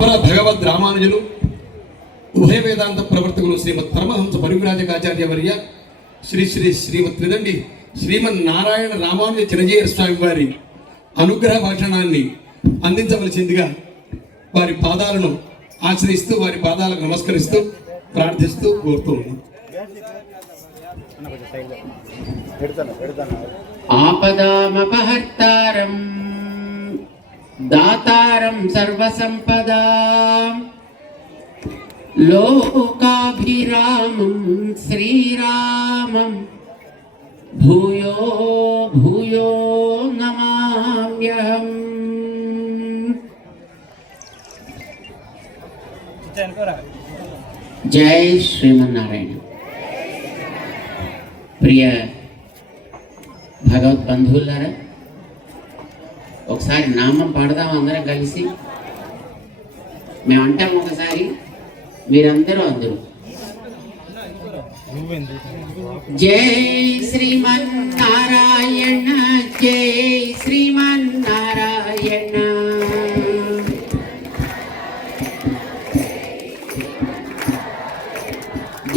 భగవద్ రామానుజులు ఉభయ వేదాంత ప్రవర్తకులు శ్రీమద్ పరమహంస పరివ్రాజకాచార్య వర్య శ్రీ శ్రీ శ్రీమద్ త్రిదండి శ్రీమన్నారాయణ రామానుజ చిరంజీవి స్వామి వారి అనుగ్రహ భాషణాన్ని అందించవలసిందిగా వారి పాదాలను ఆశ్రయిస్తూ వారి పాదాలకు నమస్కరిస్తూ ప్రార్థిస్తూ కోరుతూ ఉన్నాం. ఆపదామపహర్తారం దాతారం సర్వసంపదాం లోకాభిరామం శ్రీరామం భూయో భూయో నమామ్యహం. జై శ్రీమన్నారాయణ. ప్రియ భగవద్ బంధువులారా, ఒకసారి నామం పాడదాం అందరం కలిసి. మేము అంటాం ఒకసారి, మీరందరూ అందరూ జై శ్రీమన్నారాయణ జై శ్రీమన్నారాయణ.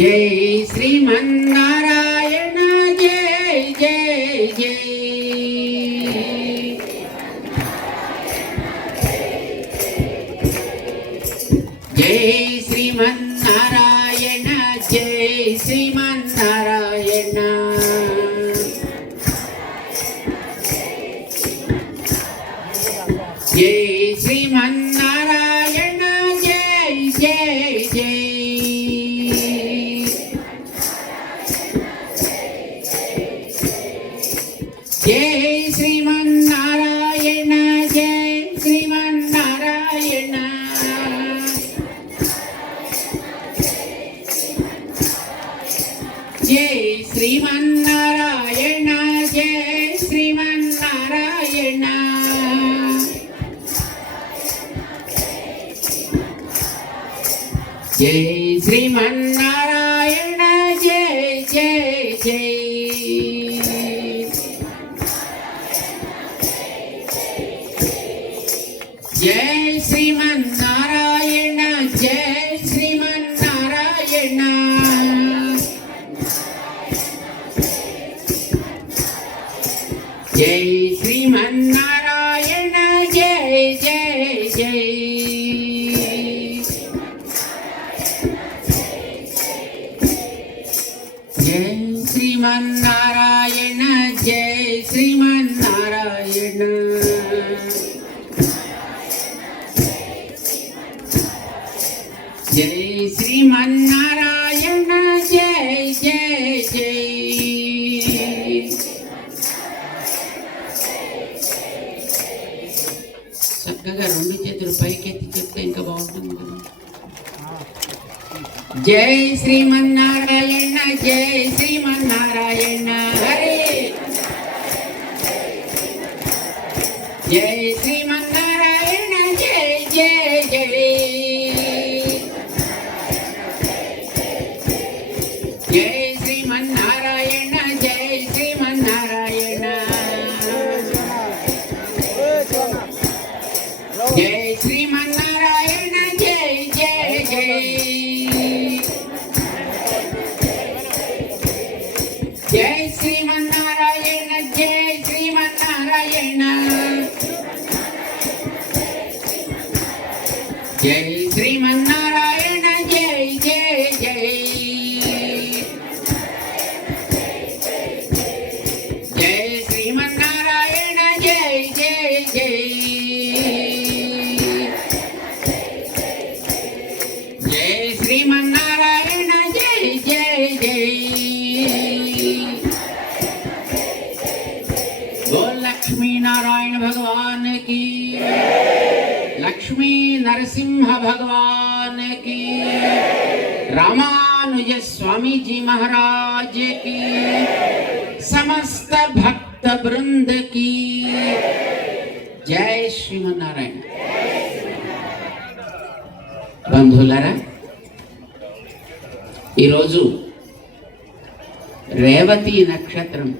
జై శ్రీమన్నారాయణ జై జై జై. జై శ్రీమన్నారాయణ జై శ్రీమన్నారాయణ. జై శ్రీమన్నారాయణ జై జై జై. జై శ్రీమన్నారాయణ జై శ్రీమన్నారాయణ. జై శ్రీమన్నారాయణ జై శ్రీమన్నారాయణ. జై శ్రీమన్నారాయణ జై జై జై. జై శ్రీమన్నారాయణ జై శ్రీమన్నారాయణ. జై శ్రీమన్నారాయణ జై జై జై. జై శ్రీమన్నారాయణ జై శ్రీమన్నారాయణ. జై శ్రీమన్నారాయణ జై జై జై. చక్కగా రెండు చేతులు పైకెత్తి చెప్తే ఇంకా బాగుంటుంది కదా. జై శ్రీమన్నారాయణ జై శ్రీమన్నారాయణ. హరే జై శ్రీమన్నారాయణ జై జై జై. జై శ్రీమన్నారాయణ జై శ్రీమన్నారాయణ. జై శ్రీమన్నారాయణ జై జై జై. జై శ్రీమన్నారాయణ జై శ్రీమన్నారాయణ. జై శ్రీమన్నారాయణ జై జై జై. జై శ్రీమన్నారాయణ జై జై జై. జై శ్రీమన్నారాయణ జై జై జై. बोल लक्ष्मी नारायण भगवान की, लक्ष्मी नरसिंह भगवान की, रामानुज स्वामी जी महाराज की, समस्त भक्त वृंद की जय श्रीमन्नारायण. బంధువులారా, ఈరోజు రేవతి నక్షత్రం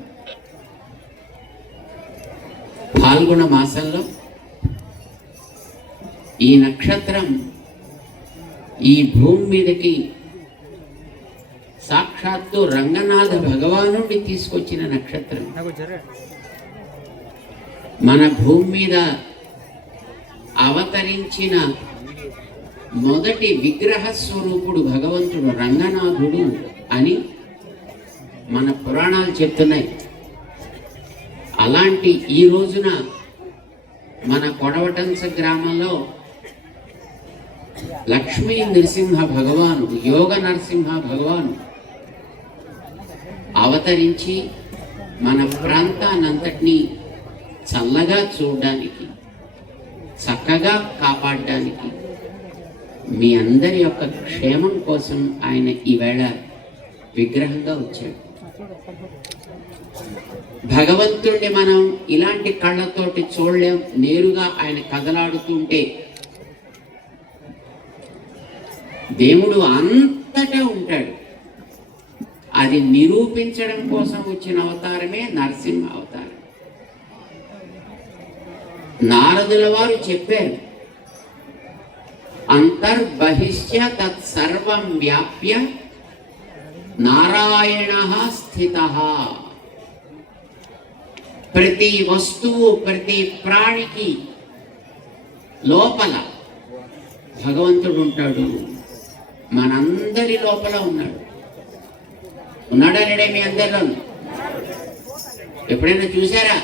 ఫాల్గుణ మాసంలో ఈ నక్షత్రం ఈ భూమి మీదకి సాక్షాత్తు రంగనాథ భగవానుడి తీసుకొచ్చిన నక్షత్రం. మన భూమి మీద అవతరించిన మొదటి విగ్రహ స్వరూపుడు భగవంతుడు రంగనాథుడు అని మన పురాణాలు చెప్తున్నాయి. అలాంటి ఈ రోజున మన కొడవటంస గ్రామంలో లక్ష్మీ నరసింహ భగవాను, యోగ నరసింహ భగవాను అవతరించి మన ప్రాంతానంతటినీ చల్లగా చూడడానికి, చక్కగా కాపాడడానికి, మీ అందరి యొక్క క్షేమం కోసం ఆయన ఈవేళ విగ్రహంగా వచ్చాడు. భగవంతుడిని మనం ఇలాంటి కళ్ళతోటి చూడలేం. నేరుగా ఆయన కదలాడుతుంటే దేవుడు అంతటా ఉంటాడు. అది నిరూపించడం కోసం వచ్చిన అవతారమే నరసింహ అవతారం. నారదుల వారు చెప్పారు, అంతర్బహిష్య తత్సర్వం వ్యాప్య నారాయణ స్థితః. ప్రతి వస్తువు, ప్రతి ప్రాణికి లోపల భగవంతుడు ఉంటాడు. మనందరి లోపల ఉన్నాడు. ఉన్నాడా లేడే మీ అందరిలో? ఎప్పుడైనా చూసారా?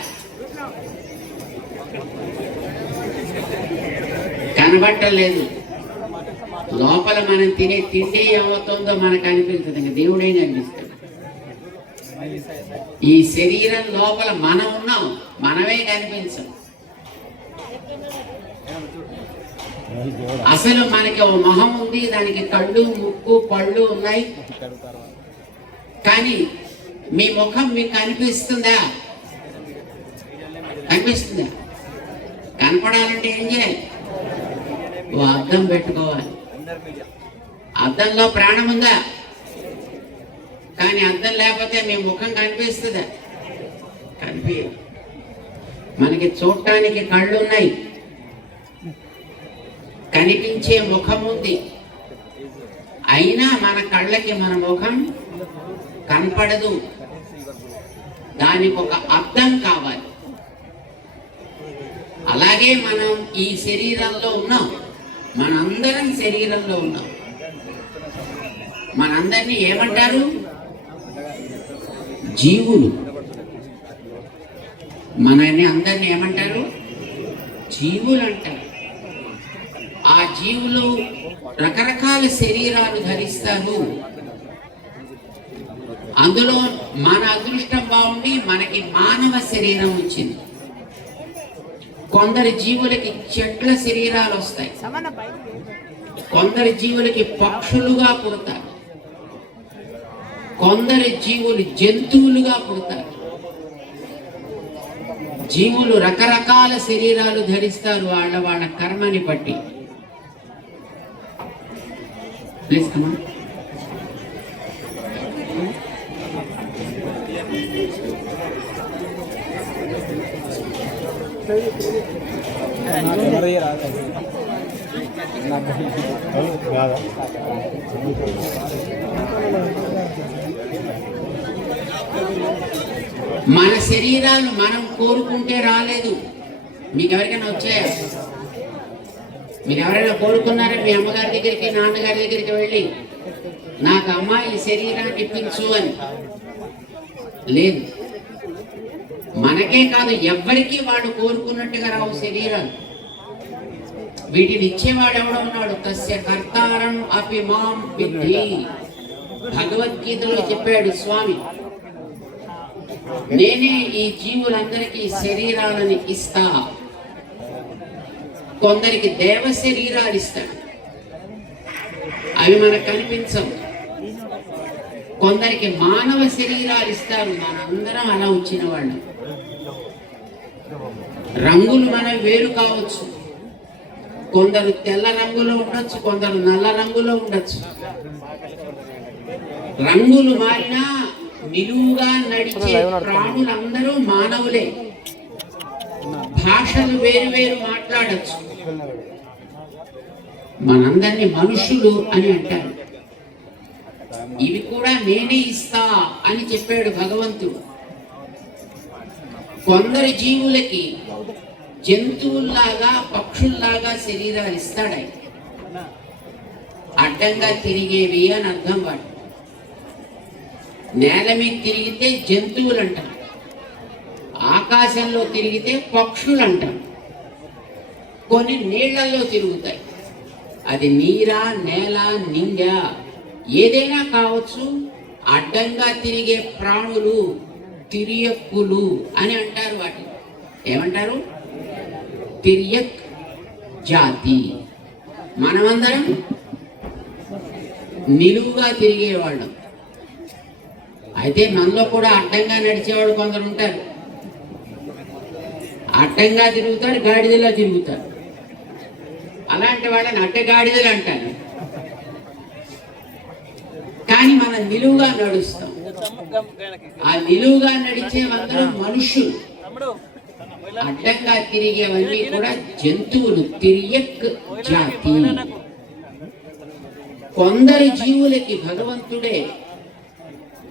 కనబట్టలేదు. లోపల మనం తినే తిండి ఏమవుతుందో మనకు అనిపిస్తుంది, ఇంకా దేవుడే కనిపిస్తాడు. ఈ శరీరం లోపల మనం ఉన్నాం, మనమే కనిపించం. అసలు మనకి ఒక మొహం ఉంది, దానికి కళ్ళు, ముక్కు, పళ్ళు ఉన్నాయి. కానీ మీ ముఖం మీకు కనిపిస్తుందా? కనిపిస్తుందా? కనపడాలంటే ఏం చేయాలి? ఓ అద్దం పెట్టుకోవాలి. అద్దంలో ప్రాణం ఉందా? కానీ అద్దం లేకపోతే మీ ముఖం కనిపిస్తుందా? కనిపించదు. మనకి చూడటానికి కళ్ళు ఉన్నాయి, కనిపించే ముఖం ఉంది. అయినా మన కళ్ళకి మన ముఖం కనపడదు. దానికి ఒక అర్థం కావాలి. అలాగే మనం ఈ శరీరంలో ఉన్నాం, మనందరం శరీరంలో ఉన్నాం. మనందరినీ ఏమంటారు? జీవులు. మనని అందరినీ ఏమంటారు? జీవులు అంటారు. ఆ జీవులు రకరకాల శరీరాలు ధరిస్తారు. అందులో మన అదృష్టం బాగుండి మనకి మానవ శరీరం వచ్చింది. కొందరి జీవులకి చెట్ల శరీరాలు వస్తాయి, కొందరి జీవులకి పక్షులుగా పుడతారు, కొందరి జీవులు జంతువులుగా పుడతారు. జీవులు రకరకాల శరీరాలు ధరిస్తారు వాళ్ళ వాళ్ళ కర్మని బట్టి. ప్లీజ్ కమా. మన శరీరాలు మనం కోరుకుంటే రాలేదు. మీకు ఎవరికైనా వచ్చాయా? మీరు ఎవరైనా కోరుకున్నారా? మీ అమ్మగారి దగ్గరికి, నాన్నగారి దగ్గరికి వెళ్ళి నాకు అమ్మ ఈ శరీరాన్ని ఇప్పించు అని? లేదు. మనకే కాదు, ఎవ్వరికీ వాడు కోరుకున్నట్టుగా రావు శరీరాలు. వీటిని ఇచ్చేవాడు ఎవడ ఉన్నాడు? తస్య కర్తారం అపి మాం విద్ధి. భగవద్గీతలో చెప్పాడు స్వామి, నేనే ఈ జీవులందరికీ శరీరాలని ఇస్తా. కొందరికి దేవ శరీరాలు ఇస్తాడు, అవి మనకు కనిపించవు. కొందరికి మానవ శరీరాలు ఇస్తారు. మనందరం అలా వచ్చిన వాళ్ళు. రంగులు మనవి వేరు కావచ్చు. కొందరు తెల్ల రంగులో ఉండొచ్చు, కొందరు నల్ల రంగులో ఉండొచ్చు. రంగులు మారినా నిలువుగా నడిచే ప్రాణులందరూ మానవులే. భాషలు వేరు వేరు మాట్లాడచ్చు, మనందరినీ మనుషులు అని అంటారు. ఇవి కూడా నేనే ఇస్తా అని చెప్పాడు భగవంతుడు. కొందరి జీవులకి జంతువుల్లాగా పక్షుల్లాగా శరీరాలు ఇస్తాడు ఆయన. అడ్డంగా తిరిగేవి అని అర్థం. వాడు నేల మీద తిరిగితే జంతువులు అంటాం, ఆకాశంలో తిరిగితే పక్షులు అంటాం, కొన్ని నీళ్లలో తిరుగుతాయి. అది నీరా, నేల, నింగ ఏదైనా కావచ్చు. అడ్డంగా తిరిగే ప్రాణులు తిరియక్కులు అని అంటారు. వాటిని ఏమంటారు? తిరియక్ జాతి. మనమందరం నిలువుగా తిరిగేవాళ్ళం. అయితే మనలో కూడా అడ్డంగా నడిచేవాళ్ళు కొందరు ఉంటారు. అడ్డంగా తిరుగుతారు, గాడిదలా తిరుగుతారు. అలాంటి వాళ్ళని అడ్డగాడిదలు అంటారు. కానీ మనం నిలువుగా నడుస్తాం. ఆ నిలువుగా నడిచే అందరం మనుషులు. అడ్డంగా తిరిగేవన్నీ కూడా జంతువులు, తిరియక్ జాతి. కొందరు జీవులకి భగవంతుడే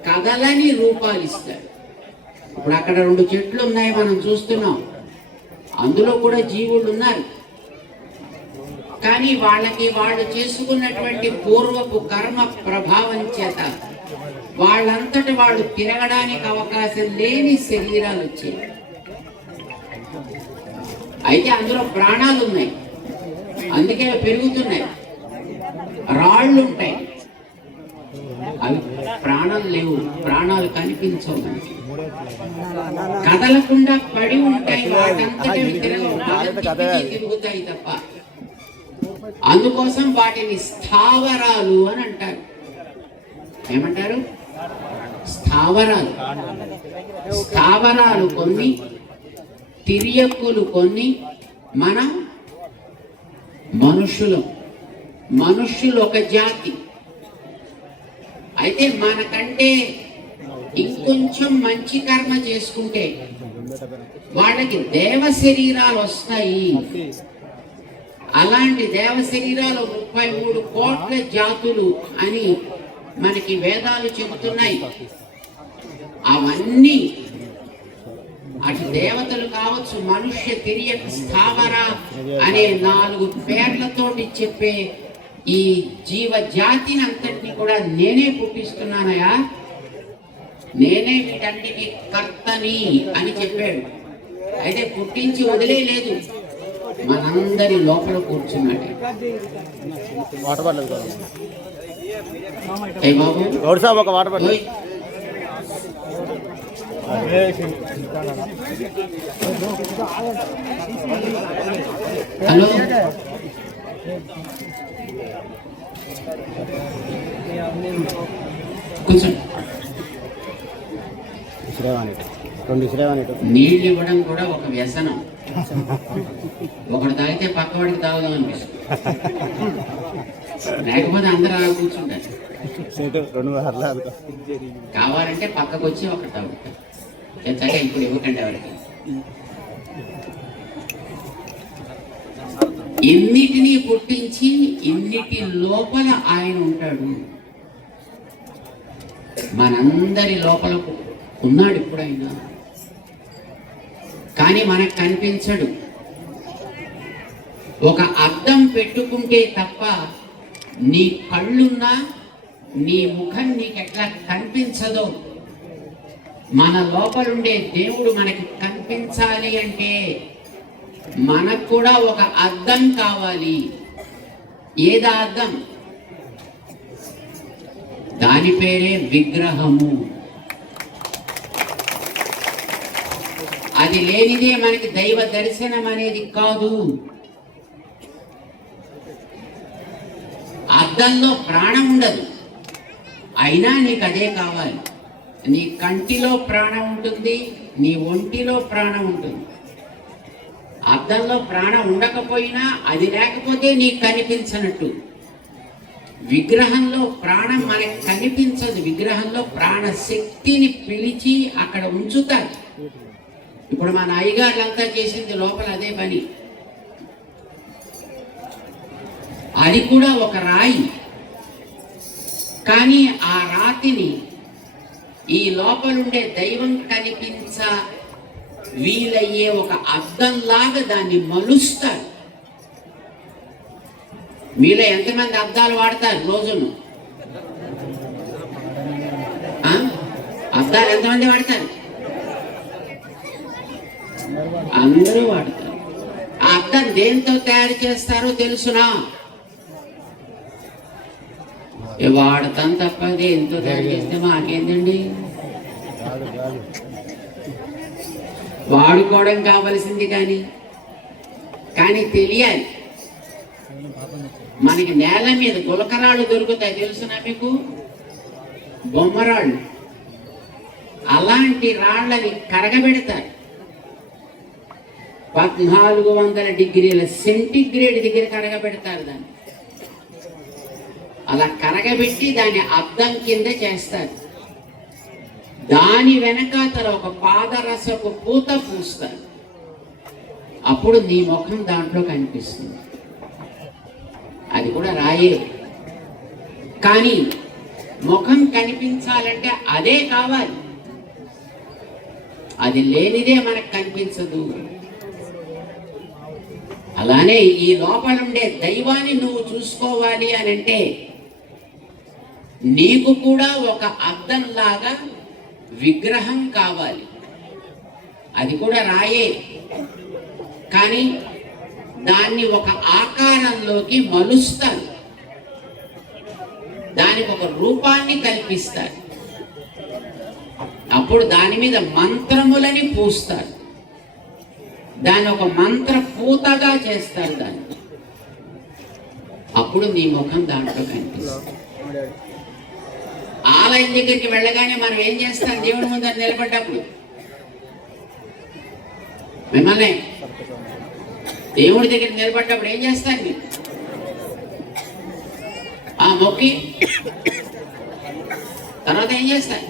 కదలని రూపాలు ఇస్తాడు. ఇప్పుడు అక్కడ 2 చెట్లు ఉన్నాయి, మనం చూస్తున్నాం. అందులో కూడా జీవులు ఉన్నారు. కానీ వాళ్ళకి వాళ్ళు చేసుకున్నటువంటి పూర్వపు కర్మ ప్రభావం చేత వాళ్ళంతట వాళ్ళు తిరగడానికి అవకాశం లేని శరీరాలు వచ్చాయి. అయితే అందులో ప్రాణాలు ఉన్నాయి, అందుకే పెరుగుతున్నాయి. రాళ్ళు ఉంటాయి, అవి ప్రాణాలు లేవు, ప్రాణాలు కనిపించవు మనకి. కదలకుండా పడి ఉంటాయి, వాటంతట తిరుగుతాయి తప్ప. అందుకోసం వాటిని స్థావరాలు అని అంటారు. ఏమంటారు? స్థావరాలు. స్థావరాలు కొన్ని, తిరియక్కులు కొన్ని, మనం మనుష్యులు ఒక జాతి. అయితే మనకంటే ఇంకొంచెం మంచి కర్మ చేసుకుంటే వాళ్ళకి దేవ శరీరాలు వస్తాయి. అలాంటి దేవ శరీరాలు 33 కోట్ల జాతులు అని మనకి వేదాలు చెబుతున్నాయి. అవన్నీ అటు దేవతలు కావచ్చు, మనుష్య, తిరియక్, స్థావర అనే 4 పేర్లతోటి చెప్పే ఈ జీవ జాతిని అంతటిని కూడా నేనే పుట్టిస్తున్నానయా, నేనే వీటన్నిటికీ కర్తని అని చెప్పాడు. అయితే పుట్టించి వదిలేదు, మనందరి లోపల కూర్చున్నాడు. హలో, కూర్చోండి. నీళ్ళు ఇవ్వడం కూడా ఒక వ్యసనం. ఒకడు తాగితే పక్కవాడికి తాగుదాం అనిపిస్తుంది, లేకపోతే అందరూ అలా కూర్చుంటారు. కావాలంటే పక్కకు వచ్చి ఒకటి తాగుతారు. సరే, ఇప్పుడు ఇవ్వకండి ఎవరికి. ఇన్నిటినీ పుట్టించి ఇన్నిటి లోపల ఆయన ఉంటాడు. మనందరి లోపల ఉన్నాడు ఇప్పుడైనా, కానీ మనకు కనిపించడు. ఒక అద్దం పెట్టుకుంటే తప్ప నీ కళ్ళున్నా నీ ముఖం నీకు ఎట్లా కనిపించదో, మన లోపలుండే దేవుడు మనకి కనిపించాలి అంటే మనకు కూడా ఒక అద్దం కావాలి. ఏదా అద్దం? దాని పేరే విగ్రహము. అది లేనిదే మనకి దైవ దర్శనం అనేది కాదు. అద్దంలో ప్రాణం ఉండదు, అయినా నీకు అదే కావాలి. నీ కంటిలో ప్రాణం ఉంటుంది, నీ ఒంటిలో ప్రాణం ఉంటుంది. అద్దంలో ప్రాణం ఉండకపోయినా అది లేకపోతే నీకు కనిపించనట్టు. విగ్రహంలో ప్రాణం మనకి కనిపించదు. విగ్రహంలో ప్రాణశక్తిని పిలిచి అక్కడ ఉంచుతారు. ఇప్పుడు మన అయ్యగారులంతా చేసింది లోపల అదే పని. ఆ అది కూడా ఒక రాయి. కానీ ఆ రాతిని ఈ లోపలుండే దైవం కనిపించ వీలయ్యే ఒక అద్దంలాగా దాన్ని మలుస్తారు. మీలో ఎంతమంది అద్దాలు వాడతారు రోజును? అద్దాలు ఎంతమంది వాడతారు? అందరూ వాడతారు. ఆ అద్దం దేంతో తయారు చేస్తారో తెలుసునా? వాడతాం తప్ప దేంతో తయారు చేస్తే మాకేందండి? వాడుకోవడం కావలసింది కానీ తెలియాలి. మనకి నేల మీద గులకరాళ్ళు దొరుకుతాయి, తెలుసునా మీకు? బొమ్మరాళ్ళు. అలాంటి రాళ్ళని కరగబెడతారు. 1400 డిగ్రీల సెంటిగ్రేడ్ దగ్గర కరగబెడతారు దాన్ని. అలా కరగబెట్టి దాన్ని అద్దం కింద చేస్తారు. దాని వెనకాతల ఒక పాదరసపు పూత పూస్తారు. అప్పుడు నీ ముఖం దాంట్లో కనిపిస్తుంది. అది కూడా రాయే. కానీ ముఖం కనిపించాలంటే అదే కావాలి. అది లేనిదే మనకు కనిపించదు. అలానే ఈ లోపల ఉండే దైవాన్ని నువ్వు చూసుకోవాలి అని అంటే నీకు కూడా ఒక అద్దంలాగా విగ్రహం కావాలి. అది కూడా రాయే. కానీ దాన్ని ఒక ఆకారంలోకి మలుస్తారు. దానికి ఒక రూపాన్ని కల్పిస్తారు. అప్పుడు దాని మీద మంత్రములని పూస్తారు. దాన్ని ఒక మంత్ర పూతగా చేస్తారు దాన్ని. అప్పుడు నీ ముఖం దాంట్లో కనిపిస్తుంది. ఆలయం దగ్గరికి వెళ్ళగానే మనం ఏం చేస్తాం? దేవుడి ముందర నిలబడ్డప్పుడు మిమ్మల్ని దేవుడి దగ్గర నిలబడ్డప్పుడు ఏం చేస్తాను మీరు? ఆ మొక్కి తర్వాత ఏం చేస్తారు?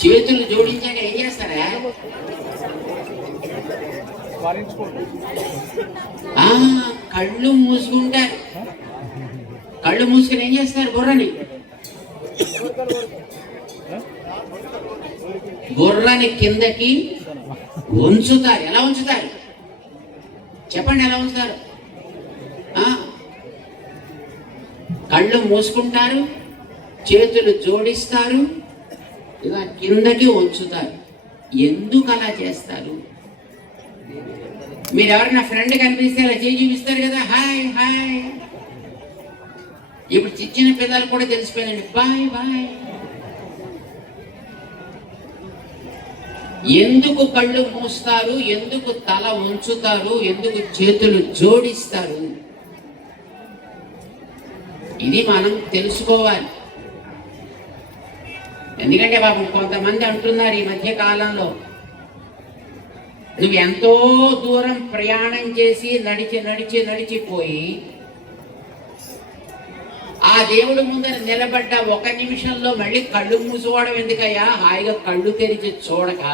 చేతులు జోడించాక ఏం చేస్తారా? కళ్ళు మూసుకుంటారు. కళ్ళు మూసుకుని ఏం చేస్తారు? బుర్రని కిందకి ఉంచుతారు. ఎలా ఉంచుతారు చెప్పండి? ఎలా ఉంచుతారు? కళ్ళు మూసుకుంటారు, చేతులు జోడిస్తారు, ఇలా కిందకి ఉంచుతారు. ఎందుకు అలా చేస్తారు? మీరు ఎవరైనా ఫ్రెండ్ కనిపిస్తే అలా చేయి చూపిస్తారు కదా, హాయ్ హాయ్. ఇప్పుడు చిన్న పిల్లలు కూడా తెలిసిపోయిందండి, బాయ్ బాయ్. ఎందుకు కళ్ళు మూస్తారు? ఎందుకు తల ఉంచుతారు? ఎందుకు చేతులు జోడిస్తారు? ఇది మనం తెలుసుకోవాలి. ఎందుకంటే బాబు కొంతమంది అంటున్నారు ఈ మధ్య కాలంలో, నువ్వు ఎంతో దూరం ప్రయాణం చేసి నడిచిపోయి ఆ దేవుడి ముందర నిలబడ్డ 1 నిమిషంలో మళ్ళీ కళ్ళు మూసుకోవడం ఎందుకయ్యా? హాయిగా కళ్ళు తెరిచి చూడక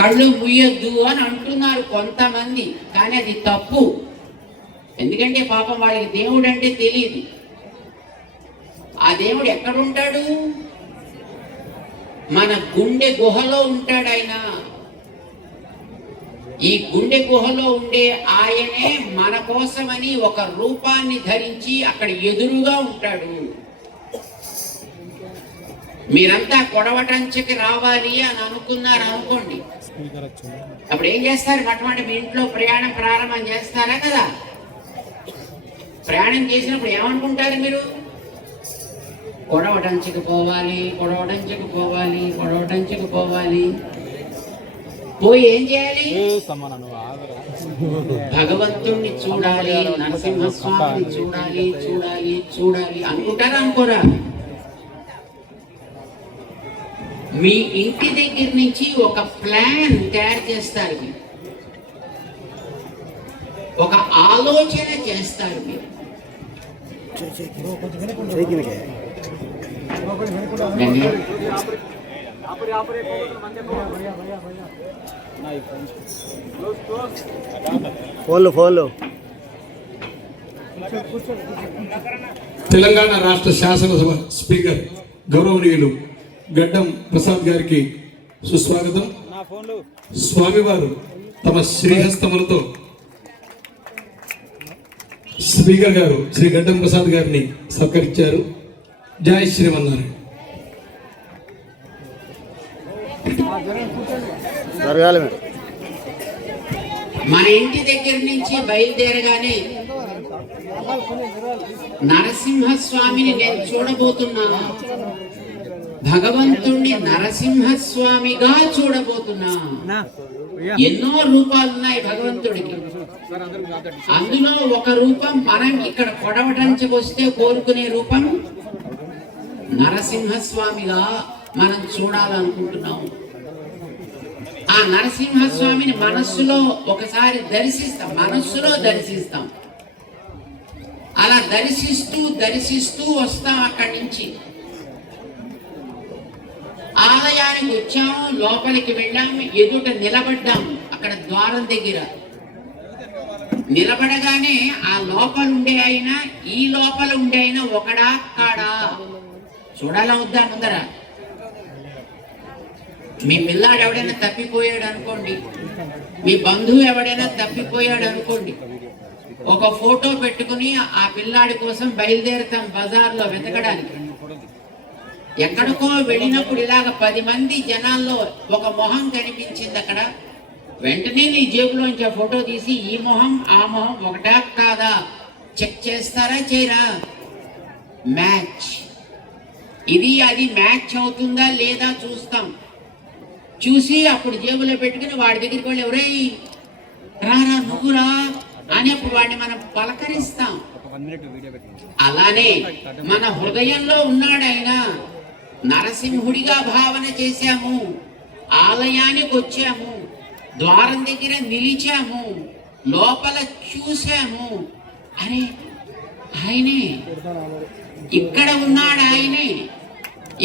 కళ్ళు ముయ్యొద్దు అని అంటున్నారు కొంతమంది. కానీ అది తప్పు. ఎందుకంటే పాపం వాళ్ళకి దేవుడు అంటే తెలియదు. ఆ దేవుడు ఎక్కడుంటాడు? మన గుండె గుహలో ఉంటాడు ఆయన. ఈ గుండె గుహలో ఉండే ఆయనే మన కోసమని ఒక రూపాన్ని ధరించి అక్కడ ఎదురుగా ఉంటాడు. మీరంతా కొడవటంచకి రావాలి అని అనుకున్నారు అనుకోండి, అప్పుడు ఏం చేస్తారు? మొట్టమొదటి మీ ఇంట్లో ప్రయాణం ప్రారంభం చేస్తారా కదా? ప్రయాణం చేసినప్పుడు ఏమనుకుంటారు మీరు? కొడవటంచకి పోవాలి. పోయి ఏం చేయాలి? భగవంతుణ్ణి చూడాలి, నరసింహస్వామిని చూడాలి అనుకుంటారా అనుకోరా? మీ ఇంటి దగ్గర నుంచి ఒక ప్లాన్ తయారు చేస్తారు, మీరు ఒక ఆలోచన చేస్తారు. మీరు ఫోన్లు తెలంగాణ రాష్ట్ర శాసనసభ స్పీకర్ గౌరవనీయులు గడ్డం ప్రసాద్ గారికి సుస్వాగతం. స్వామివారు తమ శ్రీహస్తములతో స్పీకర్ గారు శ్రీ గడ్డం ప్రసాద్ గారిని సత్కరించారు. జై శ్రీమన్నారాయణ. మన ఇంటి దగ్గర నుంచి బయలుదేరగానే నరసింహస్వామిని నేను చూడబోతున్నా. భగవంతుణ్ణి నరసింహస్వామిగా చూడబోతున్నా. ఎన్నో రూపాలు ఉన్నాయి భగవంతుడికి. అందులో ఒక రూపం మనం ఇక్కడ కొడవటానికి వస్తే కోరుకునే రూపం నరసింహస్వామిగా మనం చూడాలనుకుంటున్నాం. ఆ నరసింహస్వామిని మనస్సులో ఒకసారి దర్శిస్తాం. అలా దర్శిస్తూ వస్తాం. అక్కడి నుంచి ఆలయానికి వచ్చాము, లోపలికి వెళ్ళాము, ఎదుట నిలబడ్డాము. అక్కడ ద్వారం దగ్గర నిలబడగానే ఆ లోపల ఉండే అయినా ఈ లోపల ఉండే అయినా ఒకడా కాడా చూడాలా వద్దా? ముందర మీ పిల్లాడు ఎవడైనా తప్పిపోయాడు అనుకోండి, మీ బంధువు ఎవడైనా తప్పిపోయాడు అనుకోండి, ఒక ఫోటో పెట్టుకుని ఆ పిల్లాడి కోసం బయలుదేరుతాం బజార్లో వెతకడానికి. ఎక్కడికో వెళ్ళినప్పుడు ఇలాగ 10 మంది జనాల్లో ఒక మొహం కనిపించింది అక్కడ. వెంటనే నీ జేబులోంచి ఆ ఫోటో తీసి ఈ మొహం ఆ మొహం ఒకటా కాదా చెక్ చేస్తారా చేయరా? మ్యాచ్ ఇది అది మ్యాచ్ అవుతుందా లేదా చూస్తాం. చూసి అప్పుడు జేబులో పెట్టుకుని వాడి దగ్గరికి వెళ్ళి ఎవరై రారా నువ్వురా అని అప్పుడు వాడిని మనం పలకరిస్తాం. అలానే మన హృదయంలో ఉన్నాడు ఆయన. నరసింహుడిగా భావన చేశాము, ఆలయానికి వచ్చాము, ద్వారం దగ్గర నిలిచాము, లోపల చూశాము. అరే ఆయనే ఇక్కడ ఉన్నాడు, ఆయనే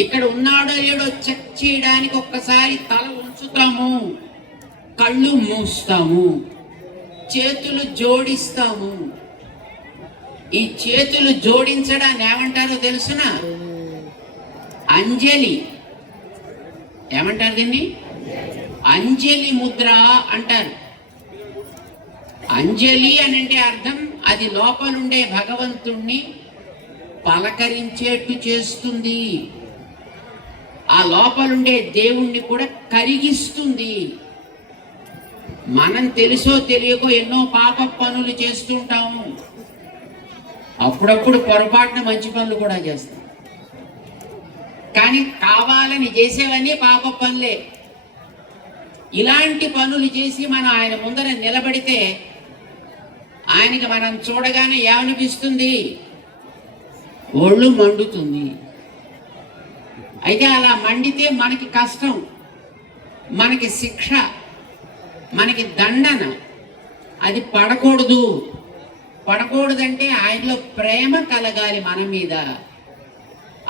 ఇక్కడ ఉన్నాడో లేడో చెక్ చేయడానికి ఒక్కసారి తల ఉంచుతాము, కళ్ళు మూస్తాము, చేతులు జోడిస్తాము. ఈ చేతులు జోడించడాన్ని ఏమంటారో తెలుసునా? అంజలి. ఏమంటారు దీన్ని? అంజలి ముద్ర అంటారు. అంజలి అని అంటే అర్థం అది లోపలుండే భగవంతుణ్ణి పలకరించేట్టు చేస్తుంది. ఆ లోపలుండే దేవుణ్ణి కూడా కరిగిస్తుంది. మనం తెలుసో తెలియకో ఎన్నో పాప పనులు చేస్తుంటాము. అప్పుడప్పుడు పొరపాటున మంచి పనులు కూడా చేస్తాం. కానీ కావాలని చేసేవన్నీ పాప పనులే. ఇలాంటి పనులు చేసి మనం ఆయన ముందర నిలబడితే ఆయనకి మనం చూడగానే ఏమనిపిస్తుంది? ఒళ్ళు మండుతుంది. అయితే అలా మండితే మనకి కష్టం, మనకి శిక్ష, మనకి దండన. అది పడకూడదంటే ఆయనలో ప్రేమ కలగాలి మన మీద.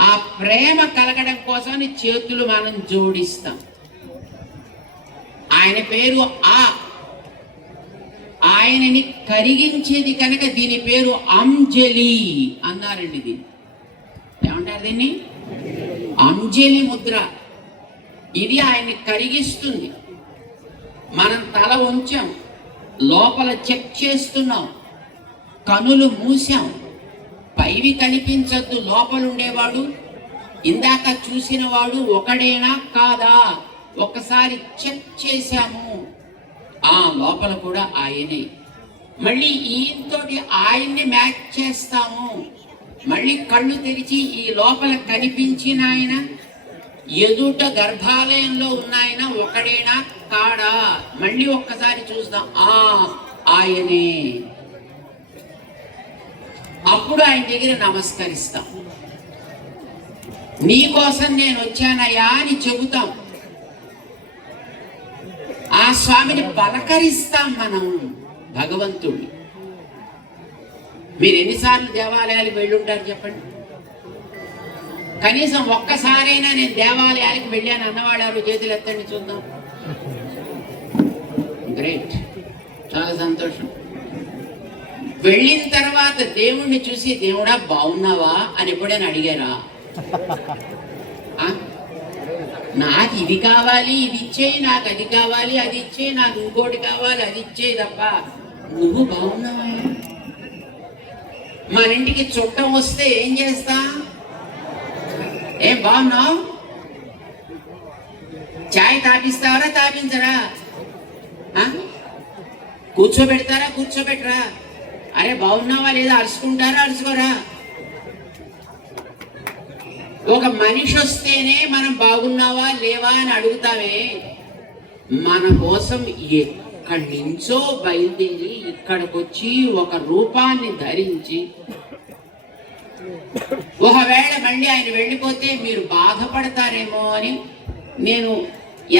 ఆ ప్రేమ కలగడం కోసం చేతులు మనం జోడిస్తాం. ఆయన పేరు ఆయనని కరిగించేది కనుక దీని పేరు అంజలి అన్నారండి. దీన్ని ఏమంటారు? దీన్ని అంజలి ముద్ర. ఇది ఆయన్ని కరిగిస్తుంది. మనం తల ఉంచాం, లోపల చెక్ చేస్తున్నాం, కనులు మూసాం. పైవి కనిపించద్దు, లోపలుండేవాడు ఇందాక చూసిన వాడు ఒకడేనా కాదా ఒకసారి చెక్ చేశాము. ఆ లోపల కూడా ఆయనే. మళ్ళీ ఈయనతోటి ఆయన్ని మ్యాచ్ చేస్తాము. మళ్ళీ కళ్ళు తెరిచి ఈ లోపల కనిపించిన ఆయన ఎదుట గర్భాలయంలో ఉన్నాయన ఒకడేనా కాడా మళ్ళీ ఒక్కసారి చూస్తాం. ఆయనే. అప్పుడు ఆయన దగ్గర నమస్కరిస్తాం. నీకోసం నేను వచ్చానయ్యా అని చెబుతాం. ఆ స్వామిని పలకరిస్తాం మనం, భగవంతుడిని. మీరు ఎన్నిసార్లు దేవాలయాలకు వెళ్ళుంటారు చెప్పండి? కనీసం ఒక్కసారైనా నేను దేవాలయానికి వెళ్ళాను అన్నవాడారు చేతులు ఎత్తండి చూద్దాం. గ్రేట్, చాలా సంతోషం. వెళ్ళిన తర్వాత దేవుణ్ణి చూసి దేవుడా బాగున్నావా అని ఎప్పుడైనా అడిగారా? నాకు ఇది కావాలి ఇది ఇచ్చేయి, నాకు అది కావాలి అది ఇచ్చేయి, నాకు ఇంకోటి కావాలి అది ఇచ్చేయి తప్ప నువ్వు బాగున్నావా? మన ఇంటికి చుట్టం వస్తే ఏం చేస్తా? ఏం బాగున్నావు? చాయ్ తాపిస్తావరా తాపించరా? కూర్చోబెడతారా కూర్చోబెట్టరా? అరే బాగున్నావా లేదా అరుచుకుంటారా అరుచుకోరా? ఒక మనిషి వస్తేనే మనం బాగున్నావా లేవా అని అడుగుతామే. మన కోసం ఎక్కడి నుంచో బయలుదేరి ఇక్కడికి వచ్చి ఒక రూపాన్ని ధరించి, ఒకవేళ మళ్ళీ ఆయన వెళ్ళిపోతే మీరు బాధపడతారేమో అని నేను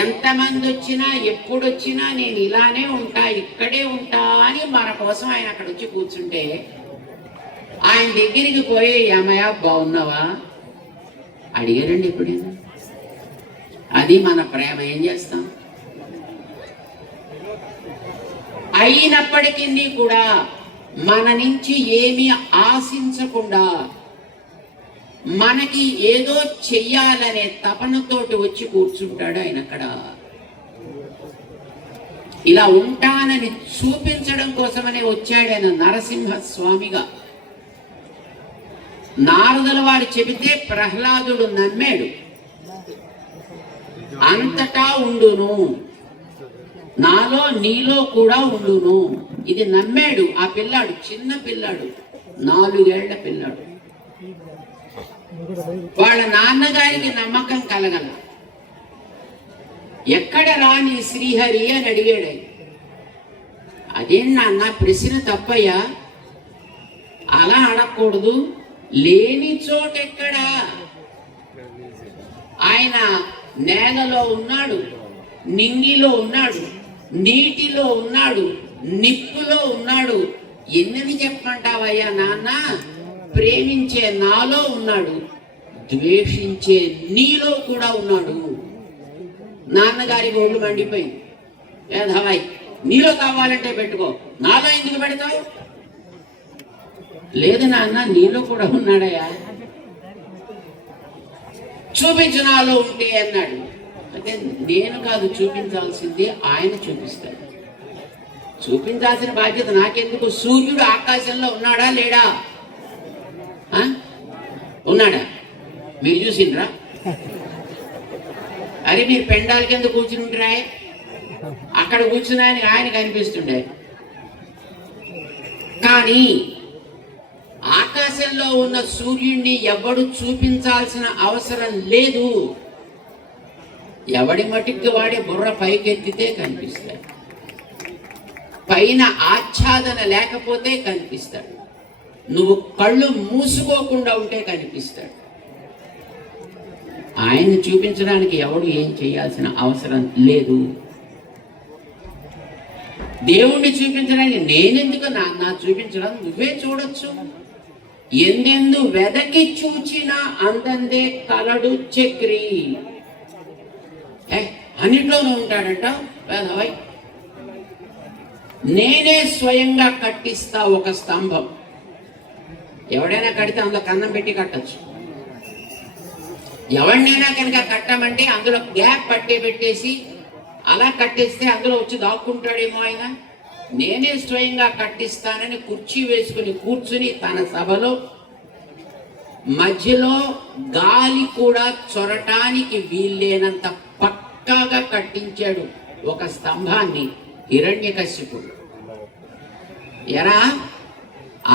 ఎంతమంది వచ్చినా ఎప్పుడు వచ్చినా నేను ఇలానే ఉంటా ఇక్కడే ఉంటా అని మన కోసం ఆయన అక్కడ వచ్చి కూర్చుంటే ఆయన దగ్గరికి పోయి ఏమయ్యా బాగున్నావా అడిగారండి ఎప్పుడైనా? అది మన ప్రేమ. ఏం చేస్తాం? అయినప్పటికీ కూడా మన నుంచి ఏమీ ఆశించకుండా మనకి ఏదో చెయ్యాలనే తపనతోటి వచ్చి కూర్చుంటాడు ఆయన అక్కడ. ఇలా ఉంటానని చూపించడం కోసమనే వచ్చాడు ఆయన నరసింహ స్వామిగా. నారదుల వారు చెబితే ప్రహ్లాదుడు నమ్మాడు. అంతటా ఉండును, నాలో నీలో కూడా ఉండును, ఇది నమ్మాడు ఆ పిల్లాడు. చిన్న పిల్లాడు, 4 ఏళ్ల పిల్లాడు. వాళ్ళ నాన్నగారికి నమ్మకం కలగల. ఎక్కడ రాని శ్రీహరి అని అడిగాడు. అదేం నాన్న ప్రశ్న తప్పయ్యా, అలా అడగకూడదు. లేని చోటెక్కడా? ఆయన నేలలో ఉన్నాడు, నింగిలో ఉన్నాడు, నీటిలో ఉన్నాడు, నిప్పులో ఉన్నాడు. ఎన్నని చెప్పమంటావయ్యా నాన్న? ప్రేమించే నాలో ఉన్నాడు, ద్వేషించే నీలో కూడా ఉన్నాడు. నాన్నగారి ఒళ్ళు మండిపోయింది. వేధవాయ్, నీలో కావాలంటే పెట్టుకో, నాలో ఎందుకు పెడతావు? లేదు నాన్న నీలో కూడా ఉన్నాడయా, చూపించు నాలో ఉంటే అన్నాడు. అంటే నేను కాదు చూపించాల్సింది, ఆయన చూపిస్తాడు. చూపించాల్సిన బాధ్యత నాకెందుకు? సూర్యుడు ఆకాశంలో ఉన్నాడా లేడా? ఉన్నాడా? మీరు చూసిండ్రా? అరే మీరు పెండాల కింద కూర్చుని ఉంటారా? అక్కడ కూర్చున్నా ఆయన కనిపిస్తుండే. కానీ ఆకాశంలో ఉన్న సూర్యుడిని ఎవడు చూపించాల్సిన అవసరం లేదు. ఎవడి మటుకు వాడే బుర్ర పైకెత్తితే కనిపిస్తాడు, పైన ఆచ్ఛాదన లేకపోతే కనిపిస్తాడు, నువ్వు కళ్ళు మూసుకోకుండా ఉంటే కనిపిస్తాడు. ఆయన్ని చూపించడానికి ఎవడు ఏం చేయాల్సిన అవసరం లేదు. దేవుణ్ణి చూపించడానికి నేనెందుకు నాన్న చూపించడం? నువ్వే చూడొచ్చు. ఎందెందు వెదకి చూచినా అందందే కలడు చక్రి. అన్నిట్లోనూ ఉంటాడంట వేదవాయ్. నేనే స్వయంగా కట్టిస్తా ఒక స్తంభం. ఎవడైనా కడితే అందులో కన్నం పెట్టి కట్టచ్చు. ఎవరినైనా కనుక కట్టమంటే అందులో గ్యాప్ పెట్టేసి అలా కట్టేస్తే అందులో వచ్చి దాక్కుంటాడేమో ఆయన. నేనే స్వయంగా కట్టిస్తానని కుర్చీ వేసుకుని కూర్చుని తన సభలో మధ్యలో గాలి కూడా చొరటానికి వీల్లేనంత పక్కాగా కట్టించాడు ఒక స్తంభాన్ని హిరణ్యకశిపుడు. ఎరా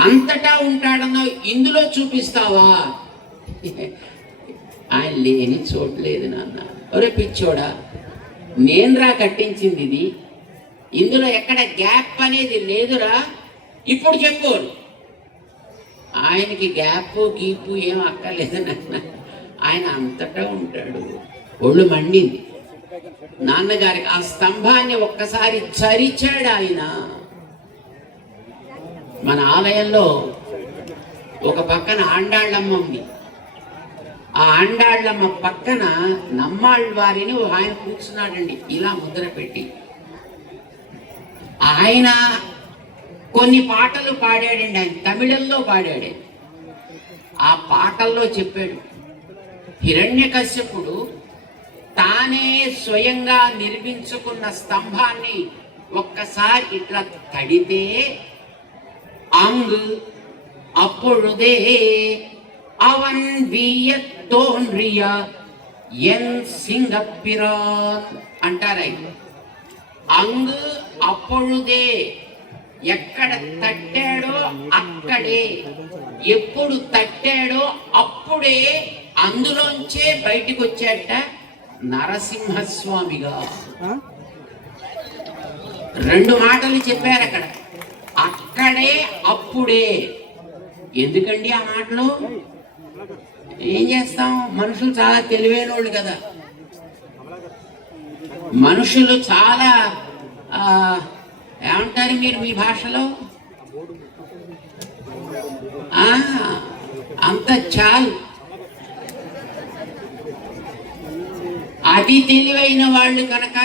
అంతటా ఉంటాడన్నా ఇందులో చూపిస్తావా? ఆయన లేని చోట్లేదు నాన్న. ఒరే పిచ్చోడా, నేనురా కట్టించింది ఇది, ఇందులో ఎక్కడ గ్యాప్ అనేది లేదురా. ఇప్పుడు చెప్పు. ఆయనకి గ్యాప్ గీపు ఏం అక్కర్లేదు నాన్న, ఆయన అంతటా ఉంటాడు. ఒళ్ళు మండింది నాన్నగారికి. ఆ స్తంభాన్ని ఒక్కసారి చరిచాడు ఆయన. మన ఆలయంలో ఒక పక్కన ఆండాళ్ళమ్మ ఉంది. ఆ ఆండాళ్ళమ్మ పక్కన నమ్మాళ్ళవారిని ఆయన కూర్చున్నాడండి ఇలా ముద్ర పెట్టి. ఆయన కొన్ని పాటలు పాడాడండి, ఆయన తమిళంలో పాడాడు. ఆ పాటల్లో చెప్పాడు, హిరణ్యకశ్యపుడు తానే స్వయంగా నిర్మించుకున్న స్తంభాన్ని ఒక్కసారి ఇట్లా తడితే అంగ్ అప్పుడుదే అవన్ వియత్ తోన్రియ ఎన్ సింగపిరాన్ అంటారు. అంగ్ అప్పుడుదే, ఎక్కడ తట్టాడో అక్కడే, ఎప్పుడు తట్టాడో అప్పుడే అందులోంచే బయటికి వచ్చాట నరసింహస్వామిగా. 2 మాటలు చెప్పారు అక్కడ, అక్కడే అప్పుడే. ఎందుకండి ఆ మాటలు? ఏం చేస్తాం, మనుషులు చాలా తెలివైన వాళ్ళు కదా, మనుషులు చాలా ఏమంటారు మీరు మీ భాషలో, అంత చాలు. అది తెలివైన వాళ్ళు కనుక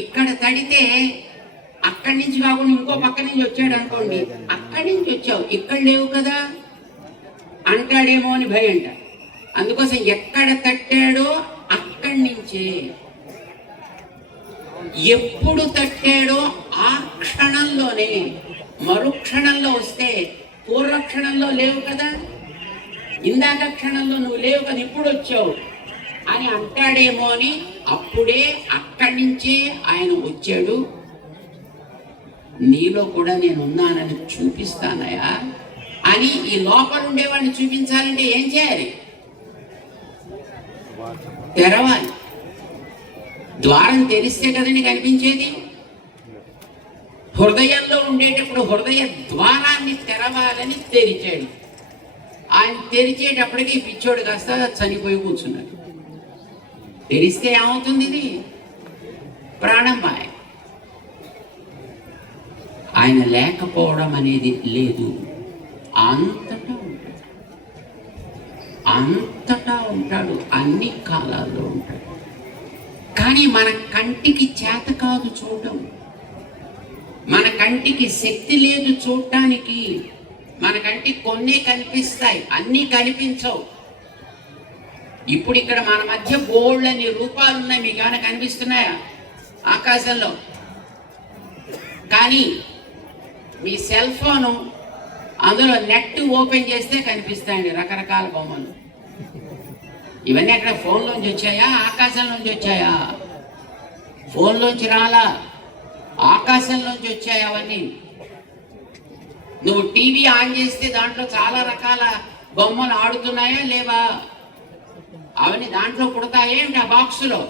ఇక్కడ తడితే అక్కడి నుంచి కాకుండా ఇంకో పక్క నుంచి వచ్చాడు అనుకోండి, అక్కడి నుంచి వచ్చావు ఇక్కడ లేవు కదా అంటాడేమో అని భయం అంట. అందుకోసం ఎక్కడ తట్టాడో అక్కడి నుంచే, ఎప్పుడు తట్టాడో ఆ క్షణంలోనే. మరుక్షణంలో వస్తే పూర్వక్షణంలో లేవు కదా, ఇందాక క్షణంలో నువ్వు లేవు కదా, ఇప్పుడు వచ్చావు అని అంటాడేమో అని అప్పుడే అక్కడి నుంచే ఆయన వచ్చాడు. నీలో కూడా నేను ఉన్నానని చూపిస్తానయా అని ఈ లోపల ఉండేవాడిని చూపించాలంటే ఏం చేయాలి? తెరవాలి. ద్వారం తెరిస్తే కదండి కనిపించేది. హృదయంలో ఉండేటప్పుడు హృదయ ద్వారాన్ని తెరవాలని తెరిచాడు. ఆయన తెరిచేటప్పటికి పిచ్చోడు కాస్త చనిపోయి కూర్చున్నాడు. తెరిస్తే ఏమవుతుంది? ఇది ప్రాణం మాయ. ఆయన లేకపోవడం అనేది లేదు, అంతటా ఉంటాడు, అంతటా ఉంటాడు, అన్ని కాలాల్లో ఉంటాడు. కానీ మన కంటికి చేత కాదు చూడటం, మన కంటికి శక్తి లేదు చూడటానికి. మన కంటికి కొన్ని కనిపిస్తాయి, అన్నీ కనిపించవు. ఇప్పుడు ఇక్కడ మన మధ్య బోళ్ళని రూపాలు ఉన్నాయి, మీకు ఏమైనా కనిపిస్తున్నాయా ఆకాశంలో? కానీ మీ సెల్ ఫోను అందులో నెట్ ఓపెన్ చేస్తే కనిపిస్తాయండి రకరకాల బొమ్మలు. ఇవన్నీ అక్కడ ఫోన్లోంచి వచ్చాయా, ఆకాశంలోంచి వచ్చాయా? ఫోన్లోంచి రాలా, ఆకాశంలోంచి వచ్చాయి అవన్నీ. నువ్వు టీవీ ఆన్ చేస్తే దాంట్లో చాలా రకాల బొమ్మలు ఆడుతున్నాయా లేవా? అవన్నీ దాంట్లో పుడతాయేంటి? ఆ బాక్సులో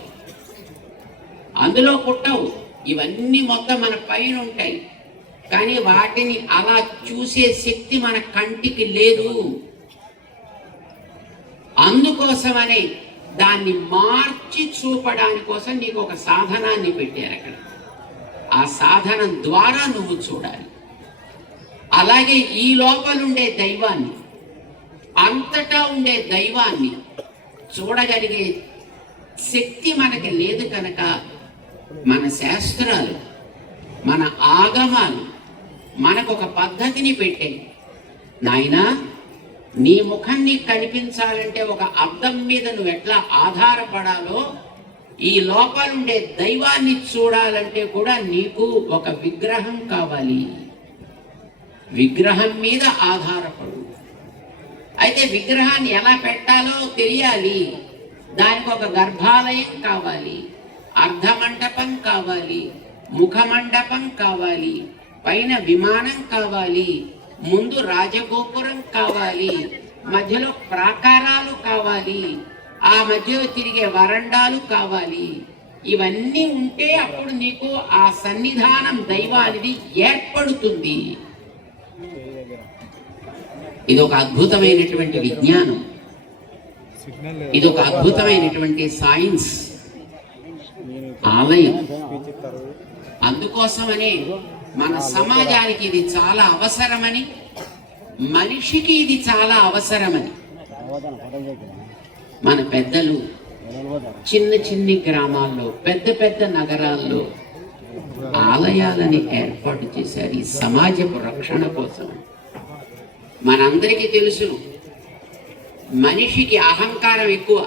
అందులో పుట్టవు. ఇవన్నీ మొత్తం మన పైన ఉంటాయి, కానీ వాటిని అలా చూసే శక్తి మన కంటికి లేదు. అందుకోసమనే దాన్ని మార్చి చూపడానికి కోసం నీకు ఒక సాధనాన్ని పెట్టారు అక్కడ. ఆ సాధనం ద్వారా నువ్వు చూడాలి. అలాగే ఈ లోపల ఉండే దైవాన్ని, అంతటా ఉండే దైవాన్ని చూడగలిగే శక్తి మనకి లేదు కనుక మన శాస్త్రాలు, మన ఆగమాలు మనకు ఒక పద్ధతిని పెట్టాయి. నాయనా, నీ ముఖం నీకు కనిపించాలంటే ఒక అద్దం మీద నువ్వు ఎట్లా ఆధారపడాలో, ఈ లోపలుండే దైవాన్ని చూడాలంటే కూడా నీకు ఒక విగ్రహం కావాలి. విగ్రహం మీద ఆధారపడు. అయితే విగ్రహాన్ని ఎలా పెట్టాలో తెలియాలి. దానికి ఒక గర్భాలయం కావాలి, అర్ధమండపం కావాలి, ముఖమండపం కావాలి, పైన విమానం కావాలి, ముందు రాజగోపురం కావాలి, మధ్యలో ప్రాకారాలు కావాలి, ఆ మధ్యలో తిరిగే వరండాలు కావాలి. ఇవన్నీ ఉంటే అప్పుడు నీకు ఆ సన్నిధానం దైవానిది ఏర్పడుతుంది. ఇది ఒక అద్భుతమైనటువంటి విజ్ఞానం, ఇది ఒక అద్భుతమైనటువంటి సైన్స్ ఆలయం. అందుకోసమనే మన సమాజానికి ఇది చాలా అవసరమని, మనిషికి ఇది చాలా అవసరమని మన పెద్దలు చిన్న చిన్ని గ్రామాల్లో, పెద్ద పెద్ద నగరాల్లో ఆలయాలని ఏర్పాటు చేశారు ఈ సమాజపు రక్షణ కోసం. మనందరికీ తెలుసు, మనిషికి అహంకారం ఎక్కువ.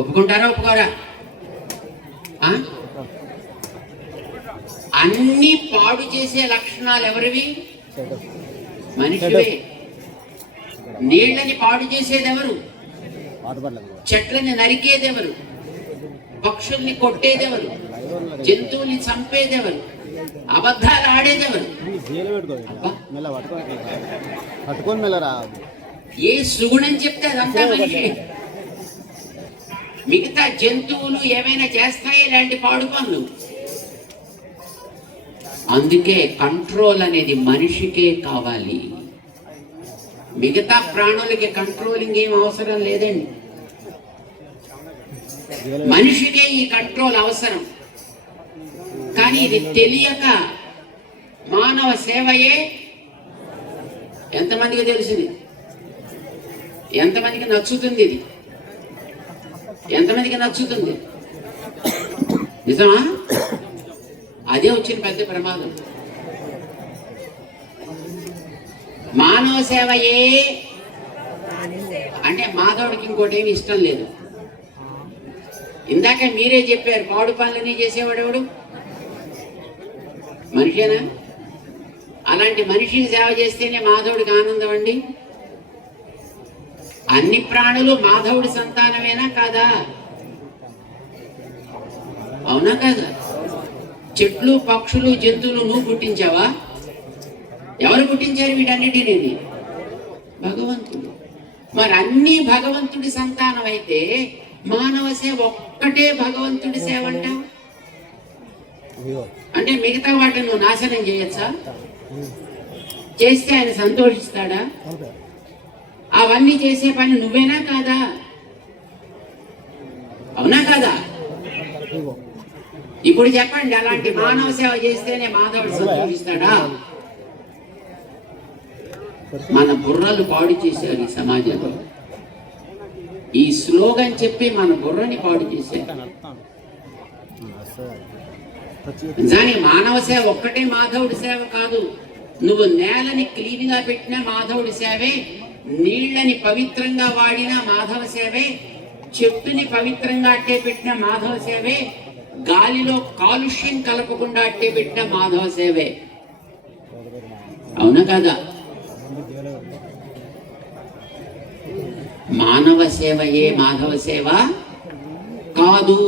ఒప్పుకుంటారా ఒప్పుకోరా? అన్ని పాడు చేసే లక్షణాలు ఎవరివి? మనిషివే. నీళ్ళని పాడు చేసేది ఎవరు? చెట్లని నరికేదెవరు? పక్షుల్ని కొట్టేదెవరు? జంతువుల్ని చంపేదెవరు? అబద్ధాలు ఆడేదెవరు? ఏ సుగుణం చెప్తే అదంతా మనిషి. మిగతా జంతువులు ఏమైనా చేస్తాయి ఇలాంటి పాడు పనులు. అందుకే కంట్రోల్ అనేది మనిషికే కావాలి. మిగతా ప్రాణులకి కంట్రోలింగ్ ఏం అవసరం లేదండి. మనిషికే ఈ కంట్రోల్ అవసరం. కానీ ఇది తెలియక మానవ సేవయే ఎంతమందికి తెలిసింది? ఎంతమందికి నచ్చుతుంది? ఇది ఎంతమందికి నచ్చుతుంది? నిజమా? అదే వచ్చిన పెద్ద ప్రమాదం. మానవ సేవయే అంటే మాధవుడికి ఇంకోటి ఏమి ఇష్టం లేదు. ఇందాక మీరే చెప్పారు, పాడు పనులని చేసేవాడు ఎవడు? మనిషేనా? అలాంటి మనిషికి సేవ చేస్తేనే మాధవుడికి ఆనందం అండి. అన్ని ప్రాణులు మాధవుడి సంతానమేనా కాదా? అవునా కాదా? చెట్లు, పక్షులు, జంతువులు నువ్వు పుట్టించావా? ఎవరు పుట్టించారు వీటన్నిటిని? భగవంతుడు. మరి అన్ని భగవంతుడి సంతానం అయితే మానవ సేవ ఒక్కటే భగవంతుడి సేవ అంట. అంటే మిగతా వాటిని నువ్వు నాశనం చేయొచ్చా? చేస్తే ఆయన సంతోషిస్తాడా? అవన్నీ చేసే పని నువ్వేనా కాదా? అవునా కాదా? ఇప్పుడు చెప్పండి, అలాంటి మానవ సేవ చేస్తేనే మాధవుడు సంతోషిస్తాడా? మన బుర్రలు పాడు చేశారు ఈ సమాజంలో. ఈ స్లోగన్ చెప్పి మన బుర్రని పాడు చేశారు. నిజానికి మానవ సేవ ఒక్కటే మాధవుడి సేవ కాదు. నువ్వు నేలని క్లీన్ గా పెట్టినా మాధవుడి సేవే, నీళ్లని పవిత్రంగా వాడినా మాధవ సేవే, చెట్టుని పవిత్రంగా అట్టే పెట్టిన మాధవ సేవే, గాలిలో కాలుష్యం కలపకుండా అట్టే పెట్టిన మాధవ సేవే. అవునా కదా? మానవ సేవయే మాధవ సేవ కాదు.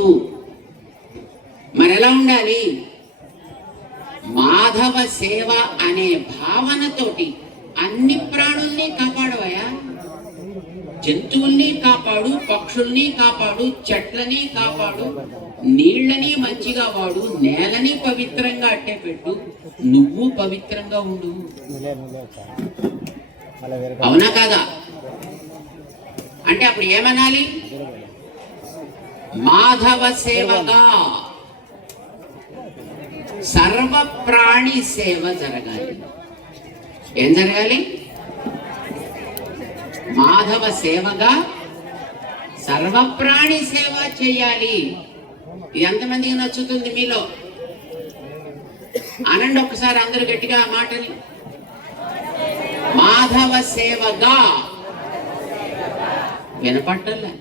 మరెలా ఉండాలి? మాధవ సేవ అనే భావనతోటి అన్ని ప్రాణుల్ని కాపాడవయా. జంతువుల్ని కాపాడు, పక్షుల్ని కాపాడు, చెట్లని కాపాడు, నీళ్లని మంచిగా వాడు, నేలని పవిత్రంగా అట్టే పెట్టు, నువ్వు పవిత్రంగా ఉండు. అవునా కాదా? అంటే అప్పుడు ఏమనాలి? మాధవ సేవగా సర్వ ప్రాణి సేవ జరగాలి. ఏం జరగాలి? మాధవ సేవగా సర్వప్రాణి సేవ చేయాలి. ఇది ఎంతమందికి నచ్చుతుంది మీలో? అనండి ఒకసారి అందరూ గట్టిగా ఆ మాటని. మాధవ సేవగా. వినపట్టలే?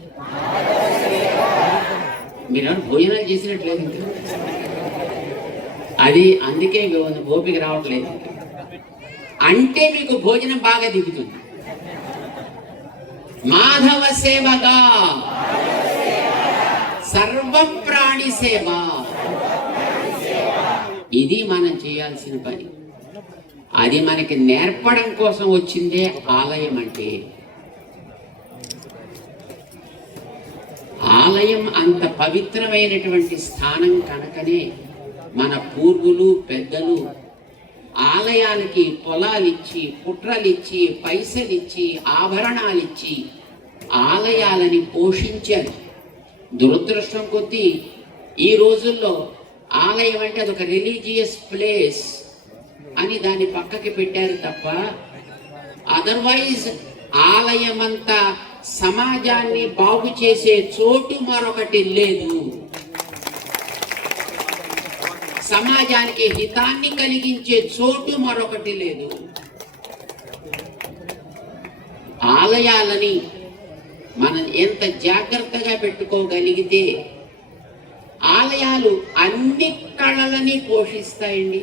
మీరెవరు భోజనాలు చేసినట్లేదు ఇంకా. అది అందుకే ఓపిక రావట్లేదు. అంటే మీకు భోజనం బాగా దిగుతుంది. మాధవ సేవగా సర్వప్రాణి సేవ, ఇది మనం చేయాల్సిన పని. అది మనకి నేర్పడం కోసం వచ్చిందే ఆలయం. అంటే ఆలయం అంత పవిత్రమైనటువంటి స్థానం కనుకనే మన పూర్వులు పెద్దలు ఆలయాలకి పొలాలిచ్చి, పుట్రలిచ్చి, పైసలిచ్చి, ఆభరణాలిచ్చి ఆలయాలని పోషించారు. దురదృష్టం కొద్దీ ఈ రోజుల్లో ఆలయం అంటే అదొక రిలీజియస్ ప్లేస్ అని దాన్ని పక్కకి పెట్టారు తప్ప, అదర్వైజ్ ఆలయమంతా సమాజాన్ని బాగు చేసే చోటు మరొకటి లేదు. సమాజానికి హితాన్ని కలిగించే చోటు మరొకటి లేదు. ఆలయాలని మనం ఎంత జాగ్రత్తగా పెట్టుకోగలిగితే ఆలయాలు అన్ని కళలని పోషిస్తాయండి.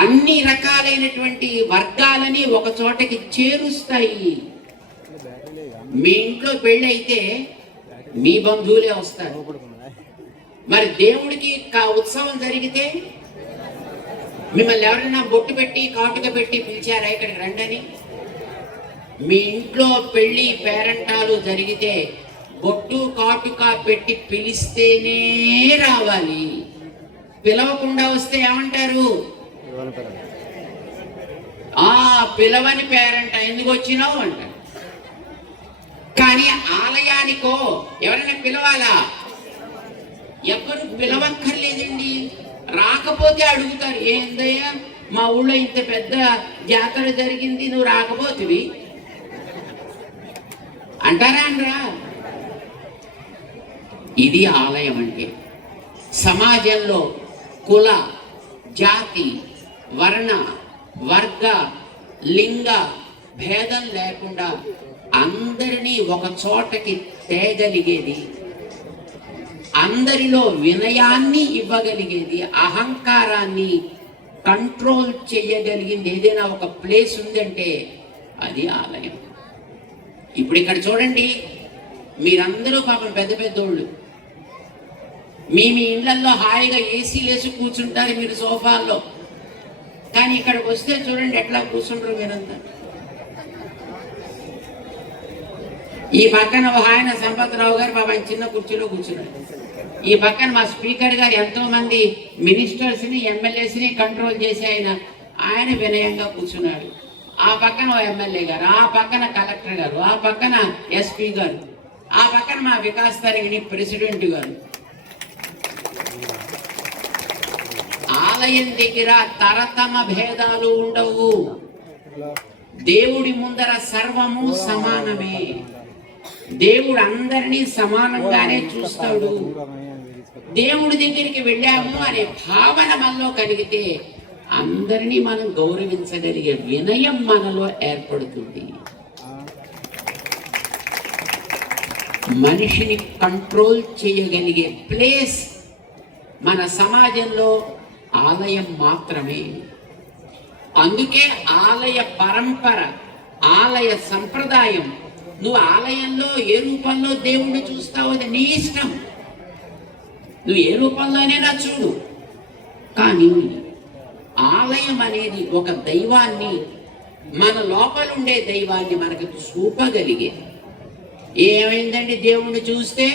అన్ని రకాలైనటువంటి వర్గాలని ఒక చోటకి చేరుస్తాయి. మీ ఇంట్లో పెళ్ళి అయితే మీ బంధువులే వస్తారు. మరి దేవుడికి ఉత్సవం జరిగితే మిమ్మల్ని ఎవరైనా బొట్టు పెట్టి కాటుక పెట్టి పిలిచారా ఇక్కడికి రండని? మీ ఇంట్లో పెళ్లి పేరంటాలు జరిగితే బొట్టు కాటుక పెట్టి పిలిస్తేనే రావాలి. పిలవకుండా వస్తే ఏమంటారు? పిలవని పేరంట, ఎందుకు వచ్చినావు అంటారు. కానీ ఆలయానికో ఎవరైనా పిలవాలా? ఎవరు పిలవక్కర్లేదండి. రాకపోతే అడుగుతారు, ఏందయ్యా మా ఊళ్ళో ఇంత పెద్ద జాతర జరిగింది, నువ్వు రాకపోతివి అంటారా అనరా? ఇది ఆలయం అంటే. సమాజంలో కుల, జాతి, వర్ణ, వర్గ, లింగ భేదం లేకుండా అందరినీ ఒక చోటకి తేగలిగేది, అందరిలో వినయాన్ని ఇవ్వగలిగేది, అహంకారాన్ని కంట్రోల్ చేయగలిగింది ఏదైనా ఒక ప్లేస్ ఉందంటే అది ఆలయం. ఇప్పుడు ఇక్కడ చూడండి, మీరందరూ పాపం పెద్ద పెద్దోళ్ళు, మీ ఇళ్లలో హాయిగా ఏసీలు వేసి కూర్చుంటారు మీరు సోఫాల్లో. కానీ ఇక్కడికి వస్తే చూడండి ఎట్లా కూర్చుంటారు మీరంతా. ఈ పక్కన ఆయన సంపత్రావు గారు పాపం చిన్న కుర్చీలో కూర్చున్నారు. ఈ పక్కన మా స్పీకర్ గారు ఎంతో మంది మినిస్టర్స్ ని, ఎమ్మెల్యేస్ ని కంట్రోల్ చేసి ఆయన వినయంగా కూర్చున్నాడు. ఆ పక్కన ఓ ఎమ్మెల్యే గారు, ఆ పక్కన కలెక్టర్ గారు, ఆ పక్కన ఎస్పీ గారు, ఆ పక్కన మా వికాస్ తరంగిణి ప్రెసిడెంట్ గారు. ఆలయం దగ్గర తరతమ భేదాలు ఉండవు. దేవుడి ముందర సర్వము సమానమే. దేవుడు అందరినీ సమానంగానే చూస్తాడు. దేవుడి దగ్గరికి వెళ్ళాము అనే భావన మనలో కలిగితే అందరినీ మనం గౌరవించగలిగే వినయం మనలో ఏర్పడుతుంది. మనిషిని కంట్రోల్ చేయగలిగే ప్లేస్ మన సమాజంలో ఆలయం మాత్రమే. అందుకే ఆలయ పరంపర, ఆలయ సంప్రదాయం. నువ్వు ఆలయంలో ఏ రూపంలో దేవుణ్ణి చూస్తావో అది నీ ఇష్టం. నువ్వు ఏ రూపంలోనైనా చూడు. కానీ ఆలయం అనేది ఒక దైవాన్ని, మన లోపల ఉండే దైవాన్ని మనకు చూపగలిగేది. ఏమైందండి దేవుణ్ణి చూస్తే?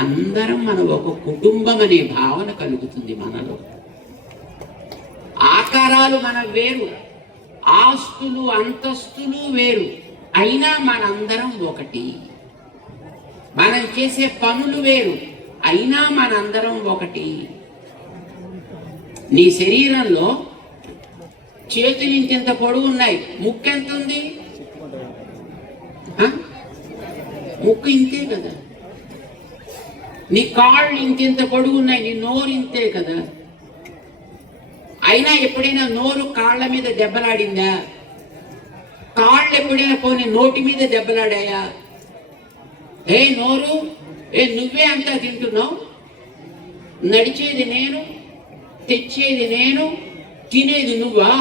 అందరం మన ఒక కుటుంబం అనే భావన కలుగుతుంది మనలో. ఆకారాలు మన వేరు, ఆస్తులు అంతస్తులు వేరు, అయినా మనందరం ఒకటి. మనం చేసే పనులు వేరు, అయినా మనందరం ఒకటి. నీ శరీరంలో చేతులు ఇంత పొడవు ఉన్నాయి, ముక్కు ఎంత ఉంది? ముక్కు ఇంతే కదా. నీ కాళ్ళు ఇంత పొడుగు ఉన్నాయి, నీ నోరు ఇంతే కదా. అయినా ఎప్పుడైనా నోరు కాళ్ళ మీద దెబ్బలాడిందా? కాళ్ళు ఎప్పుడైనా పోనీ నోటి మీద దెబ్బలాడాయా? ఏ నోరు, నువ్వే అంతా తింటున్నావు, నడిచేది నేను, తెచ్చేది నేను, తినేది నువ్వా,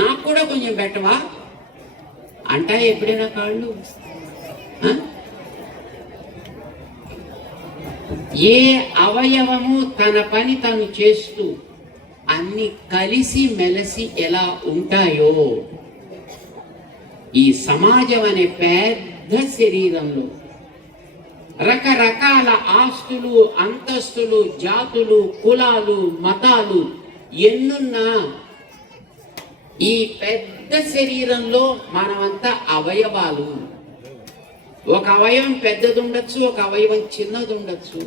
నాకు కూడా కొంచెం పెట్టవా అంటా ఎప్పుడైనా కాళ్ళు? ఏ అవయవము తన పని తను చేస్తూ అన్ని కలిసి మెలిసి ఎలా ఉంటాయో ఈ సమాజం అనే పెద్ద శరీరంలో రకరకాల ఆస్తులు, అంతస్తులు, జాతులు, కులాలు, మతాలు ఎన్నున్నా ఈ పెద్ద శరీరంలో మనమంతా అవయవాలు. ఒక అవయవం పెద్దది ఉండొచ్చు, ఒక అవయవం చిన్నది ఉండొచ్చు.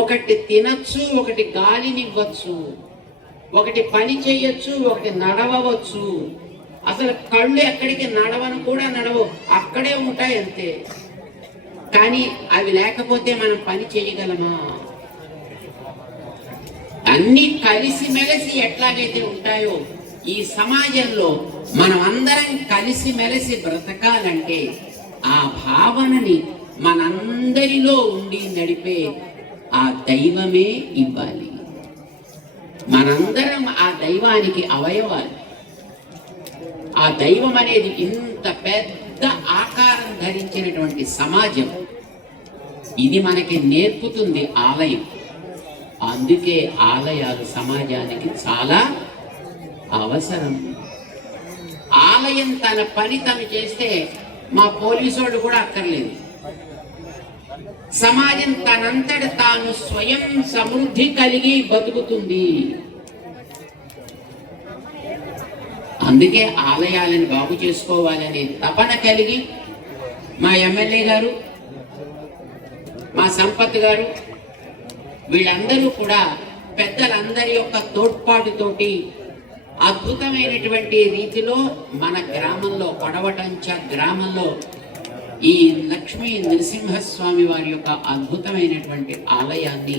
ఒకటి తినచ్చు, ఒకటి గాలినివ్వచ్చు, ఒకటి పని చేయొచ్చు, ఒకటి నడవవచ్చు, అసలు కళ్ళు ఎక్కడికి నడవను కూడా నడవు, అక్కడే ఉంటాయి అంతే. కానీ అవి లేకపోతే మనం పని చేయగలమా? అన్ని కలిసిమెలిసి ఎట్లాగైతే ఉంటాయో ఈ సమాజంలో మనం అందరం కలిసిమెలిసి బ్రతకాలంటే ఆ భావనని మనందరిలో ఉండి నడిపే ఆ దైవమే ఇవ్వాలి. మనందరం ఆ దైవానికి అవయవాలు. ఆ దైవం అనేది ఇంత పెద్ద ఆకారం ధరించినటువంటి సమాజం, ఇది మనకి నేర్పుతుంది ఆలయం. అందుకే ఆలయాలు సమాజానికి చాలా అవసరం. ఆలయం తన పని తను చేస్తే మా పోలీసు వాళ్ళు కూడా అక్కర్లేదు. సమాజం తనంతట తాను స్వయం సమృద్ధి కలిగి బతుకుతుంది. అందుకే ఆలయాలను బాగు చేసుకోవాలనే తపన కలిగి మా ఎమ్మెల్యే గారు, మా సంపత్ గారు, వీళ్ళందరూ కూడా పెద్దలందరి యొక్క తోడ్పాటుతోటి అద్భుతమైనటువంటి రీతిలో మన గ్రామంలో, కొడవటంచ గ్రామంలో ఈ లక్ష్మీ నరసింహస్వామి వారి యొక్క అద్భుతమైనటువంటి ఆలయాన్ని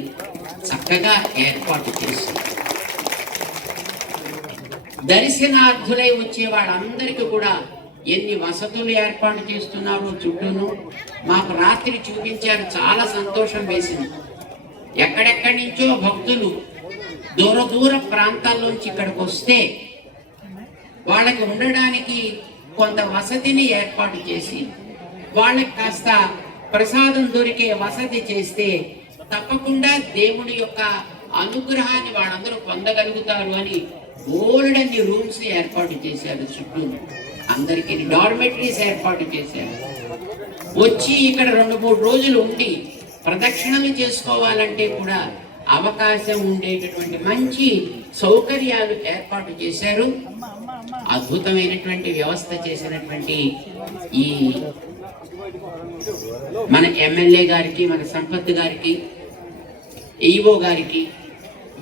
చక్కగా ఏర్పాటు చేస్తారు. దర్శనార్థులై వచ్చే వాళ్ళందరికీ కూడా ఎన్ని వసతులు ఏర్పాటు చేస్తున్నారు చుట్టూను. మాకు రాత్రి చూపించారు, చాలా సంతోషం వేసింది. ఎక్కడెక్కడి నుంచో భక్తులు దూర దూర ప్రాంతాల్లోంచి ఇక్కడికి వస్తే వాళ్ళకి ఉండడానికి కొంత వసతిని ఏర్పాటు చేసి, వాళ్ళకి కాస్త ప్రసాదం దొరికే వసతి చేస్తే తప్పకుండా దేవుడి యొక్క అనుగ్రహాన్ని వాళ్ళందరూ పొందగలుగుతారు అని బోల్డన్ని రూమ్స్ ఏర్పాటు చేశారు. చుట్టూ అందరికీ డార్మెటరీస్ ఏర్పాటు చేశారు. వచ్చి ఇక్కడ 2-3 రోజులు ఉండి ప్రదక్షిణలు చేసుకోవాలంటే కూడా అవకాశం ఉండేటటువంటి మంచి సౌకర్యాలు ఏర్పాటు చేశారు. అద్భుతమైనటువంటి వ్యవస్థ చేసినటువంటి ఈ మన ఎమ్మెల్యే గారికి, మన సంపత్ గారికి, ఈవో గారికి,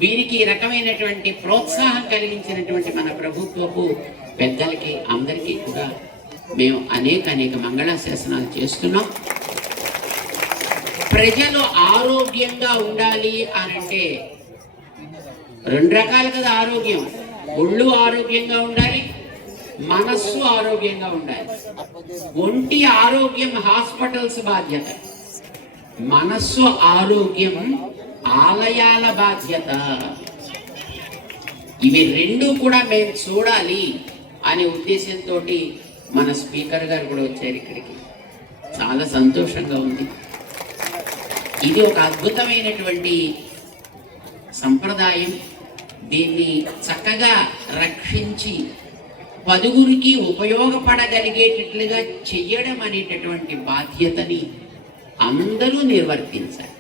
వీరికి ఈ రకమైనటువంటి ప్రోత్సాహం కలిగించినటువంటి మన ప్రభుత్వపు పెద్దలకి అందరికీ కూడా మేము అనేక మంగళాశాసనాలు చేస్తున్నాం. ప్రజలు ఆరోగ్యంగా ఉండాలి అనంటే 2 రకాలు కదా ఆరోగ్యం. ఒళ్ళు ఆరోగ్యంగా ఉండాలి, మనస్సు ఆరోగ్యంగా ఉండాలి. ఒంటి ఆరోగ్యం హాస్పిటల్స్ బాధ్యత, మనస్సు ఆరోగ్యం ఆలయాల బాధ్యత. ఇవి 2 కూడా మేము చూడాలి అనే ఉద్దేశంతో మన స్పీకర్ గారు కూడా వచ్చారు ఇక్కడికి. చాలా సంతోషంగా ఉంది. ఇది ఒక అద్భుతమైనటువంటి సంప్రదాయం. దీన్ని చక్కగా రక్షించి 10గురికి ఉపయోగపడగలిగేటట్లుగా చెయ్యడం అనేటటువంటి బాధ్యతని అందరూ నిర్వర్తించాలి.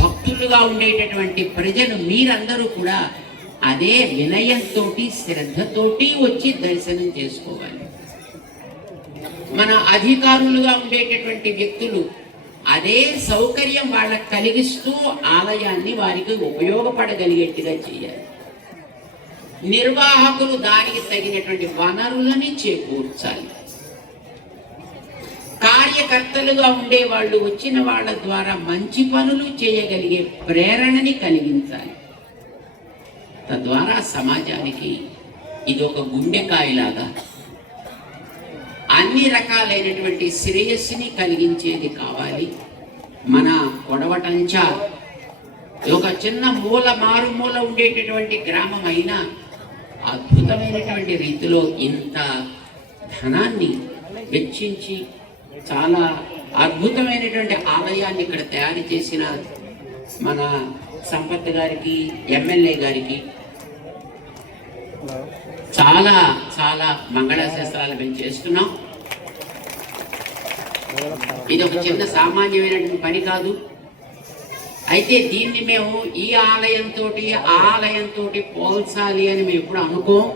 భక్తులుగా ఉండేటటువంటి ప్రజలు మీరందరూ కూడా అదే వినయంతో, శ్రద్ధతోటి వచ్చి దర్శనం చేసుకోవాలి. మన అధికారులుగా ఉండేటటువంటి వ్యక్తులు అదే సౌకర్యం వాళ్ళకి కలిగిస్తూ ఆలయాన్ని వారికి ఉపయోగపడగలిగేట్టుగా చేయాలి. నిర్వాహకులు దానికి తగినటువంటి వనరులని చేకూర్చాలి. కార్యకర్తలుగా ఉండే వాళ్ళు వచ్చిన వాళ్ళ ద్వారా మంచి పనులు చేయగలిగే ప్రేరణని కలిగించాలి. తద్వారా సమాజానికి ఇది ఒక గుండెకాయలాగా అన్ని రకాలైనటువంటి శ్రేయస్సుని కలిగించేది కావాలి. మన కొడవటంచ ఒక చిన్న మారుమూల ఉండేటటువంటి గ్రామం అయినా అద్భుతమైనటువంటి రీతిలో ఇంత ధనాన్ని వెచ్చించి చాలా అద్భుతమైనటువంటి ఆలయాన్ని ఇక్కడ తయారు చేసిన మన సంపత్ గారికి, ఎమ్మెల్యే గారికి చాలా చాలా మంగళాశాస్త్రాలు మేము చేస్తున్నాం. ఇది ఒక చిన్న సామాన్యమైనటువంటి పని కాదు. అయితే దీన్ని మేము ఈ ఆలయంతో ఆ ఆలయంతో పోల్చాలి అని మేము ఎప్పుడు అనుకోం.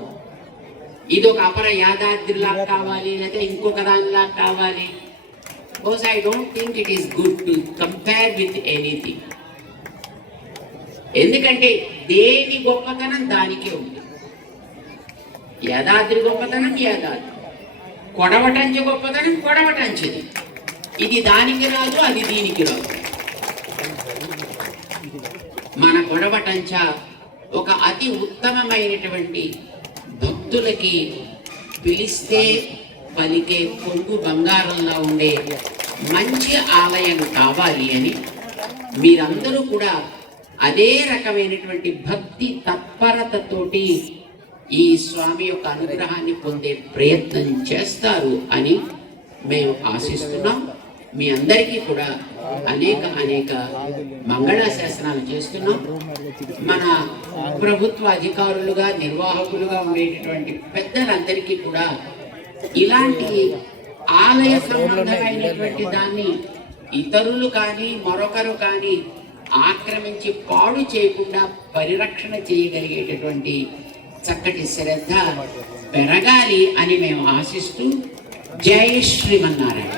ఇది ఒక అపర యాదాద్రిలా కావాలి, లేదా ఇంకొక దానిలా కావాలి. Because I don't think it is good to compare with anything. ఎందుకంటే దేని గొప్పతనం దానికే ఉంది. యాదాద్రి గొప్పతనం యాదాద్రి, కొడవటంచి గొప్పతనం కొడవటంచిది. ఇది దానికి రాదు, అది దీనికి రాదు. మన కొడవటంచ ఒక అతి ఉత్తమమైనటువంటి భక్తులకి పిలిస్తే పలికే కొంగు బంగారంలా ఉండే మంచి ఆలయం కావాలి అని మీరందరూ కూడా అదే రకమైనటువంటి భక్తి తత్పరతతోటి ఈ స్వామి యొక్క అనుగ్రహాన్ని పొందే ప్రయత్నం చేస్తారు అని మేము ఆశిస్తున్నాం. మీ అందరికీ కూడా అనేక మంగళాశాసనాలు చేస్తున్నాం. మన ప్రభుత్వ అధికారులుగా నిర్వాహకులుగా ఉండేటటువంటి పెద్దలందరికీ కూడా ఇలాంటి ఆలయ సంబంధమైనటువంటి దాన్ని ఇతరులు కానీ మరొకరు కానీ ఆక్రమించి పాడు చేయకుండా పరిరక్షణ చేయగలిగేటటువంటి చక్కటి శ్రద్ధ పెరగాలి అని మేము ఆశిస్తూ జై శ్రీమన్నారాయణ.